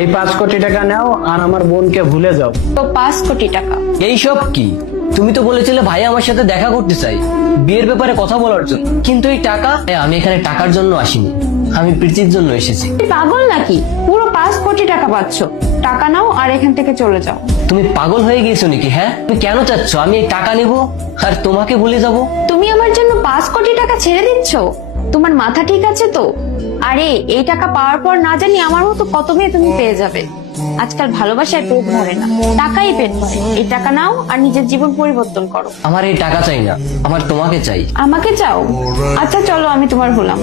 এই 5 কোটি টাকা নাও আর আমার বোনকে ভুলে যাও। তো 5 কোটি টাকা। এইসব কি? তুমি তো বলেছিলে ভাই আমার সাথে দেখা করতে চাই, বিয়ের ব্যাপারে কথা বলার জন্য। কিন্তু এই টাকা, আমি এখানে টাকার জন্য আসিনি, আমি প্রীতির জন্য এসেছি। তুমি পাগল নাকি? পুরো 5 কোটি টাকা পাচ্ছ, টাকা নাও আর এখান থেকে চলে যাও। তুমি পাগল হয়ে গিয়েছো নাকি? হ্যাঁ, তুমি কেন চাচ্ছ আমি এই টাকা নেব আর তোমাকে ভুলে যাব? তুমি আমার জন্য 5 কোটি টাকা ছেড়ে দিচ্ছ? তোমার মাথা ঠিক আছে তো? আরে এই টাকা পাওয়ার পর না জানি আমার মতো কত মেয়ে তুমি পেয়ে যাবে। আজকাল ভালোবাসায় পেট ভরে না, টাকাই পেট ভরে। এই টাকা নাও আর নিজের জীবন পরিবর্তন করো। আমার এই টাকা চাই না, আমার তোমাকে চাই। আমাকে চাও? আচ্ছা চলো, আমি তোমার হলাম।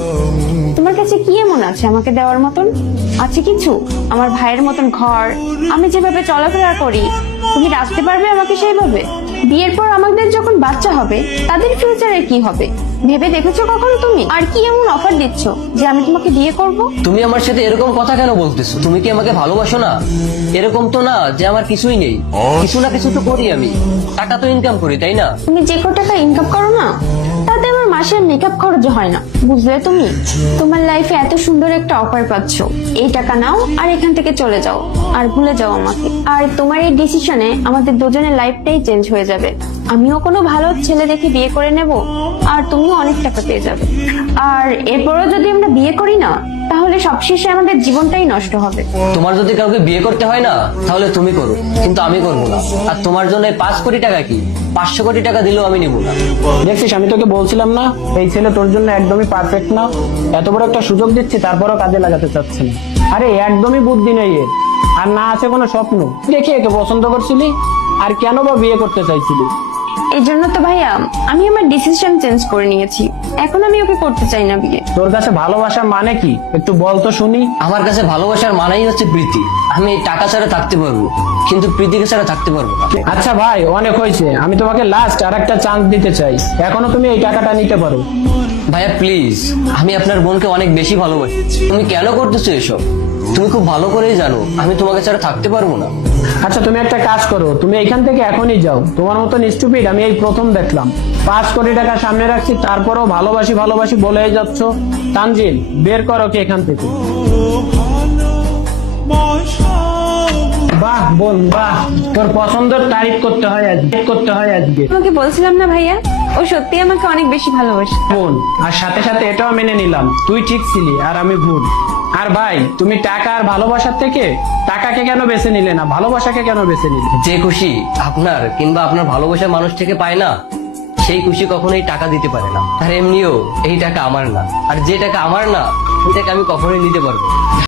তোমার কাছে কি এমন আছে আমাকে দেওয়ার মতন? আছে কিছু? আমার ভাইয়ের মতন ঘর, আমি যেভাবে চলাফেরা করি, তুমি রাখতে পারবে আমাকে সেইভাবে? বিয়ের পর আমাদের যখন বাচ্চা হবে, তাদের ফিউচারে কি হবে ভেবে দেখেছো কখনো তুমি? আর কি এমন অফার দিচ্ছ যে আমি তোমাকে বিয়ে করব? তুমি আমার সাথে এরকম কথা কেন বলতেছো? তুমি কি আমাকে ভালোবাসো না? এরকম তো না যে আমার কিছুই নেই, কিছু না কিছু তো করি আমি, টাকা তো ইনকাম করি, তাই না? তুমি যে কত টাকা ইনকাম করো না, তাতে আমার মাসের মেকআপ খরচ হয় না, বুঝলে তুমি? তোমার লাইফে এত সুন্দর একটা অফার পাচ্ছ, এই টাকা নাও আর এখান থেকে চলে যাও আর ভুলে যাও আমাকে। আর তোমার এই ডিসিশনে আমাদের দুজনের লাইফটাই চেঞ্জ হয়ে যাবে। আমিও কোনো ভালো ছেলে দেখে বিয়ে করে নেব আর তুমিও অনেক টাকা পেয়ে যাবে। আর এরপরও যদি আমরা বিয়ে করি না, তাহলে সবশেষে আমাদের জীবনটাই নষ্ট হবে। তোমার যদি কাউকে বিয়ে করতে হয় না, তাহলে তুমি করো, কিন্তু আমি করবো না। আর তোমার জন্য 5 কোটি টাকা কি, 500 কোটি টাকা দিলেও আমি নিবো না। দেখছিস, আমি তোকে বলছিলাম না এই ছেলে তোর জন্য একদমই পারফেক্ট না। এত বড় একটা সুযোগ দিচ্ছি, তারপরও কাজে লাগাতে চাচ্ছে না। আরে একদমই বুদ্ধি নেই এর, আর না আছে কোনো স্বপ্ন। দেখি একে পছন্দ করছিলি, আর কেন বা বিয়ে করতে চাইছিলি? এই জন্য তো ভাইয়া আমি আমার ডিসিশন চেঞ্জ করে নিয়েছি, এখন আমি ওকে করতে চাই না বিয়ে। তোর কাছে ভালোবাসা মানে কি একটু বল তো শুনি। আমার কাছে ভালোবাসার মানেই হচ্ছে প্রীতি। আমি এই টাকা ছাড়া থাকতে পারবো, কিন্তু প্রীতিকে ছাড়া থাকতে পারবো না। আচ্ছা ভাই, অনেক হয়েছে, আমি তোমাকে লাস্ট আর একটা চান্স দিতে চাই, এখনো তুমি এই টাকাটা নিতে পারো। ভাইয়া প্লিজ, আমি আপনার বোনকে অনেক বেশি ভালোবাসি। তুমি কেন করতেছো এসব? তুমি খুব ভালো করেই জানো আমি তোমাকে ছাড়া থাকতে পারবো না। আচ্ছা তুমি একটা কাজ করো, তুমি এখান থেকে এখনই যাও। তোমার মতো স্টুপিড আমি এই প্রথম দেখলাম। 5 কোটি টাকা সামনে রাখছি, তারপরেও ভালোবাসি ভালোবাসি বলেই যাচ্ছ। তানজিল, বের করো কি এখান থেকে। বাহ বোন বাহ, তোর পছন্দের তারিফ করতে হয় আজকে। তোমাকে বলছিলাম না ভাইয়া, ও সত্যি আমাকে অনেক বেশি ভালোবাসে। বোন, আর সাথে সাথে এটাও মেনে নিলাম তুই ঠিক ছিলি আর আমি ভুল। আর ভাই, তুমি টাকা আর ভালোবাসার থেকে টাকাকে কেন বেছে নিলে না, ভালোবাসাকে কেন বেছে নিলে? যে খুশি আপনার কিংবা আপনার ভালোবাসার মানুষ থেকে পায় না, সেই খুশি কখনোই টাকা দিতে পারে না। আর এমনিও এই টাকা আমার না, আর যে টাকা আমার না, সেই টাকা আমি কখনোই নিতে পারবো না।